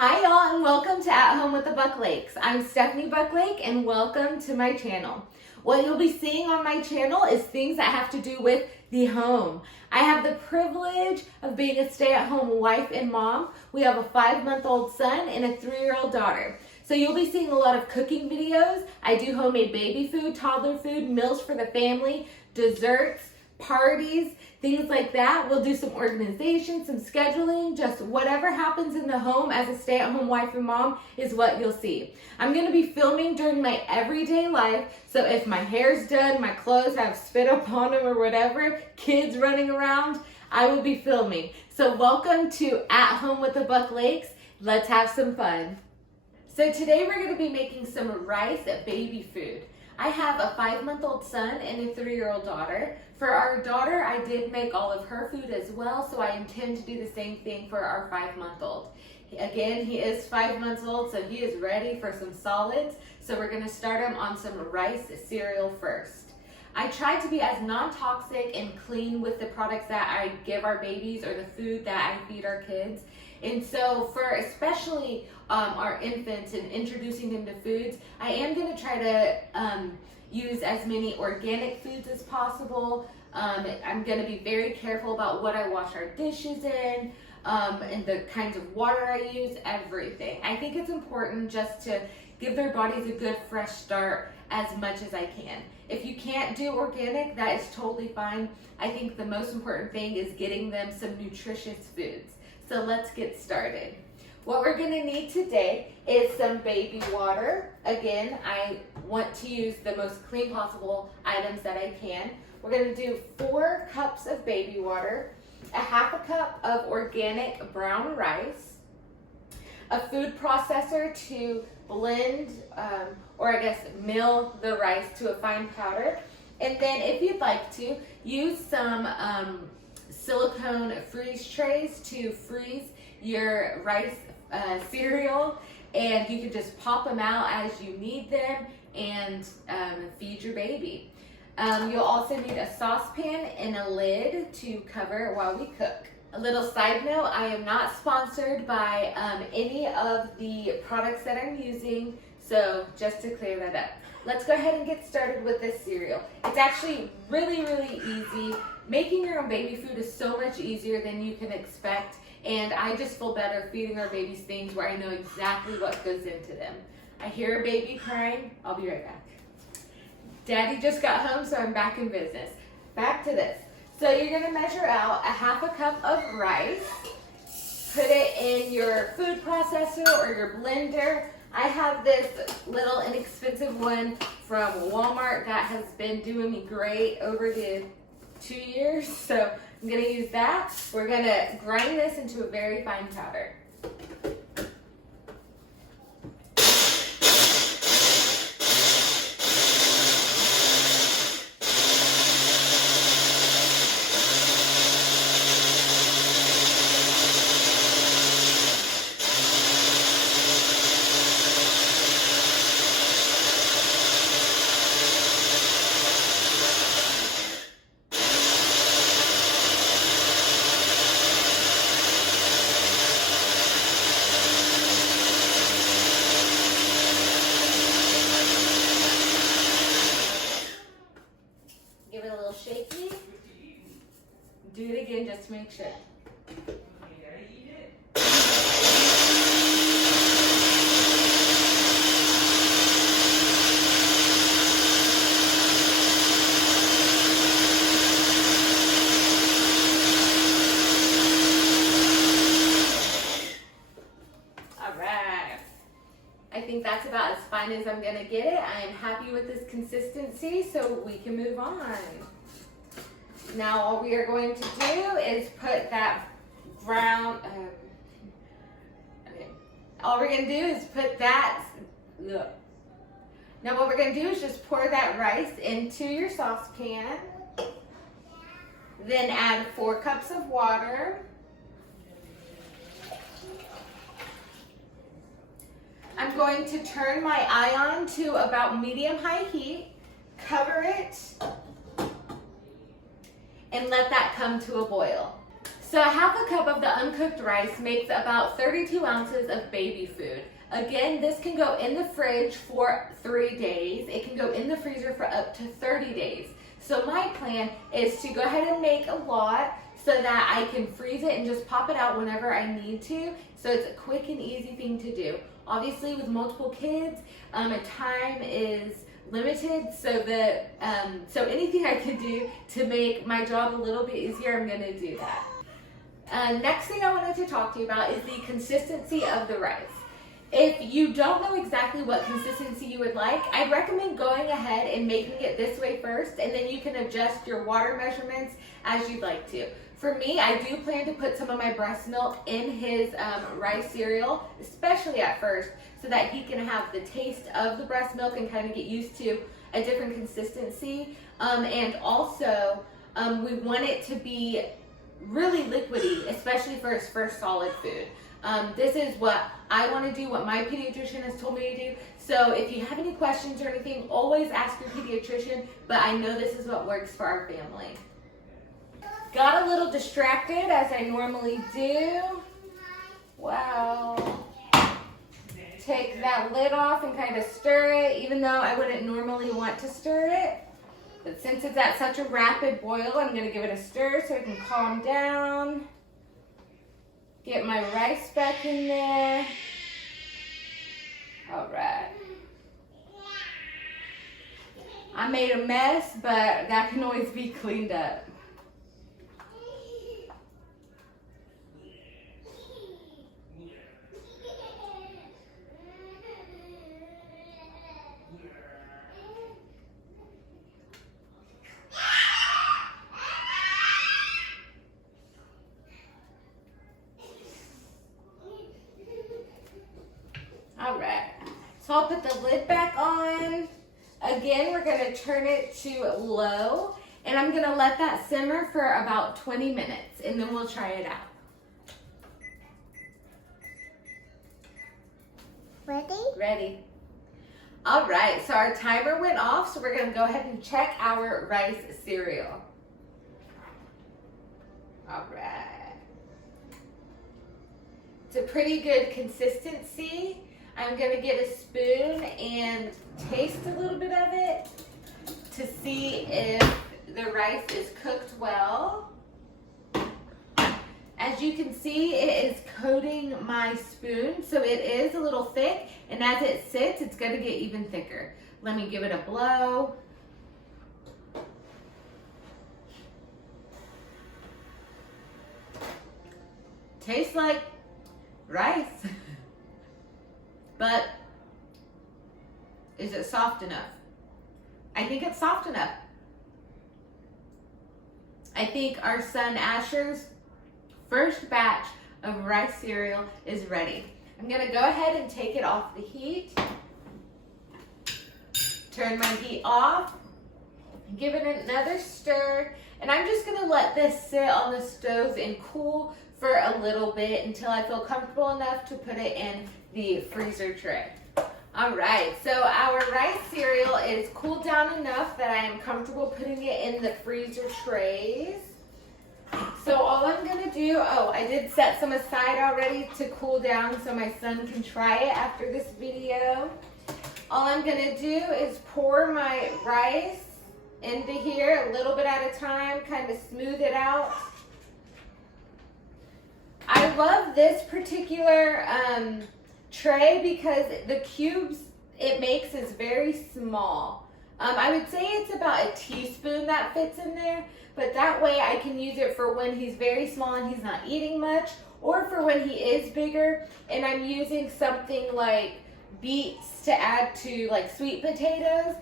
Hi y'all, and welcome to At Home with the Bucklakes. I'm Stephanie Bucklake and welcome to my channel. What you'll be seeing on my channel is things that have to do with the home. I have the privilege of being a stay-at-home wife and mom. We have a 5-month-old son and a 3-year-old daughter. So you'll be seeing a lot of cooking videos. I do homemade baby food, toddler food, meals for the family, desserts, parties, things like that. We'll do some organization, some scheduling, just whatever happens in the home as a stay-at-home wife and mom is what you'll see. I'm going to be filming during my everyday life, so if my hair's done, my clothes have spit up on them or whatever, kids running around, I will be filming. So welcome to At Home with the Bucklakes. Let's have some fun. So today we're going to be making some rice baby food. I have a 5-month-old son and a 3-year-old daughter. For our daughter, I did make all of her food as well, so I intend to do the same thing for our 5-month-old. Again, he is 5 months old, so he is ready for some solids. So we're gonna start him on some rice cereal first. I try to be as non-toxic and clean with the products that I give our babies or the food that I feed our kids. And so for especially our infants and introducing them to foods, I am going to try to use as many organic foods as possible. I'm going to be very careful about what I wash our dishes in and the kinds of water I use, everything. I think it's important just to give their bodies a good fresh start as much as I can. If you can't do organic, that is totally fine. I think the most important thing is getting them some nutritious foods. So let's get started. What we're gonna need today is some baby water. Again, I want to use the most clean possible items that I can. We're gonna do 4 cups of baby water, a half a cup of organic brown rice, a food processor to blend, or I guess mill the rice to a fine powder. And then if you'd like to, use some silicone freeze trays to freeze your rice cereal, and you can just pop them out as you need them and feed your baby. You'll also need a saucepan and a lid to cover while we cook. A little side note, I am not sponsored by any of the products that I'm using, so just to clear that up. Let's go ahead and get started with this cereal. It's actually really, really easy. Making your own baby food is so much easier than you can expect, and I just feel better feeding our babies things where I know exactly what goes into them. I hear a baby crying. I'll be right back. Daddy just got home, so I'm back in business. Back to this. So you're gonna measure out a half a cup of rice, put it in your food processor or your blender. I have this little inexpensive one from Walmart that has been doing me great over the 2 years, so I'm gonna use that. We're gonna grind this into a very fine powder. Give it a little shaky. Do it again just to make sure. All right. I think that's about as fine as I'm gonna get it. I am happy with this consistency, so we can move on. Now all we are going to do is put that brown, all we're gonna do is put that, look. Now what we're gonna do is just pour that rice into your saucepan, then add 4 cups of water. I'm going to turn my eye on to about medium-high heat, cover it, and let that come to a boil. So a half a cup of the uncooked rice makes about 32 ounces of baby food. Again, this can go in the fridge for 3 days. It can go in the freezer for up to 30 days. So my plan is to go ahead and make a lot so that I can freeze it and just pop it out whenever I need to. So it's a quick and easy thing to do. Obviously with multiple kids, time is limited, so so anything I can do to make my job a little bit easier, I'm gonna do that. Next thing I wanted to talk to you about is the consistency of the rice. If you don't know exactly what consistency you would like, I'd recommend going ahead and making it this way first, and then you can adjust your water measurements as you'd like to. For me, I do plan to put some of my breast milk in his rice cereal, especially at first, so that he can have the taste of the breast milk and kind of get used to a different consistency. And also, we want it to be really liquidy, especially for his first solid food. This is what I want to do, what my pediatrician has told me to do. So if you have any questions or anything, always ask your pediatrician, but I know this is what works for our family. Got a little distracted as I normally do. Wow. Take that lid off and kind of stir it, even though I wouldn't normally want to stir it. But since it's at such a rapid boil, I'm going to give it a stir so it can calm down. Get my rice back in there. All right. I made a mess, but that can always be cleaned up. All right, so I'll put the lid back on. Again, we're gonna turn it to low, and I'm gonna let that simmer for about 20 minutes, and then we'll try it out. Ready? Ready. All right, so our timer went off, so we're gonna go ahead and check our rice cereal. All right. It's a pretty good consistency. I'm gonna get a spoon and taste a little bit of it to see if the rice is cooked well. As you can see, it is coating my spoon, so it is a little thick, and as it sits, it's gonna get even thicker. Let me give it a blow. Tastes like rice. But is it soft enough? I think it's soft enough. I think our son Asher's first batch of rice cereal is ready. I'm gonna go ahead and take it off the heat. Turn my heat off. Give it another stir. And I'm just gonna let this sit on the stove and cool for a little bit until I feel comfortable enough to put it in the freezer tray. All right, so our rice cereal is cooled down enough that I am comfortable putting it in the freezer trays. So all I'm gonna do, I did set some aside already to cool down so my son can try it after this video. All I'm gonna do is pour my rice into here a little bit at a time, kind of smooth it out. I love this particular tray because the cubes it makes is very small. I would say it's about a teaspoon that fits in there, but that way I can use it for when he's very small and he's not eating much, or for when he is bigger and I'm using something like beets to add to like sweet potatoes,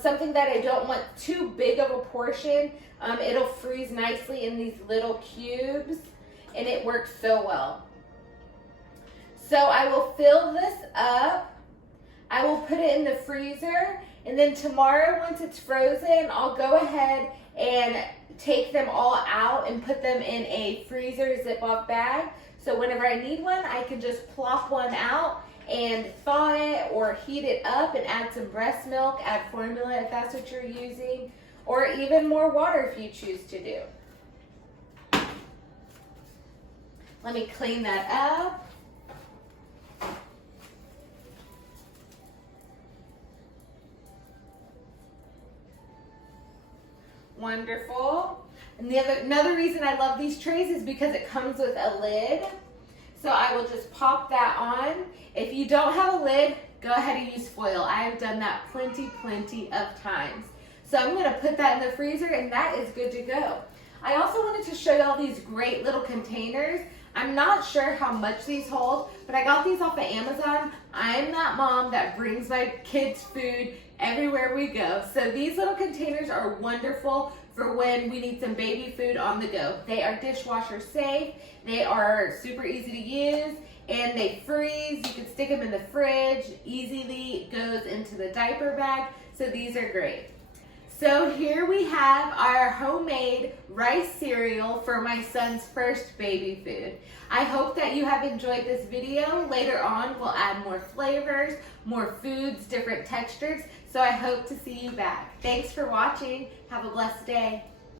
something that I don't want too big of a portion. It'll freeze nicely in these little cubes and it works so well. So I will fill this up. I will put it in the freezer, and then tomorrow once it's frozen, I'll go ahead and take them all out and put them in a freezer Ziploc bag. So whenever I need one, I can just plop one out and thaw it or heat it up and add some breast milk, add formula if that's what you're using, or even more water if you choose to do. Let me clean that up. Wonderful. And another reason I love these trays is because it comes with a lid. So I will just pop that on. If you don't have a lid, go ahead and use foil. I have done that plenty of times. So I'm gonna put that in the freezer and that is good to go. I also wanted to show you all these great little containers. I'm not sure how much these hold, but I got these off of Amazon. I'm that mom that brings my kids food everywhere we go. So these little containers are wonderful for when we need some baby food on the go. They are dishwasher safe, they are super easy to use, and they freeze. You can stick them in the fridge, easily goes into the diaper bag. So these are great. So here we have our homemade rice cereal for my son's first baby food. I hope that you have enjoyed this video. Later on, we'll add more flavors, more foods, different textures. So I hope to see you back. Thanks for watching. Have a blessed day.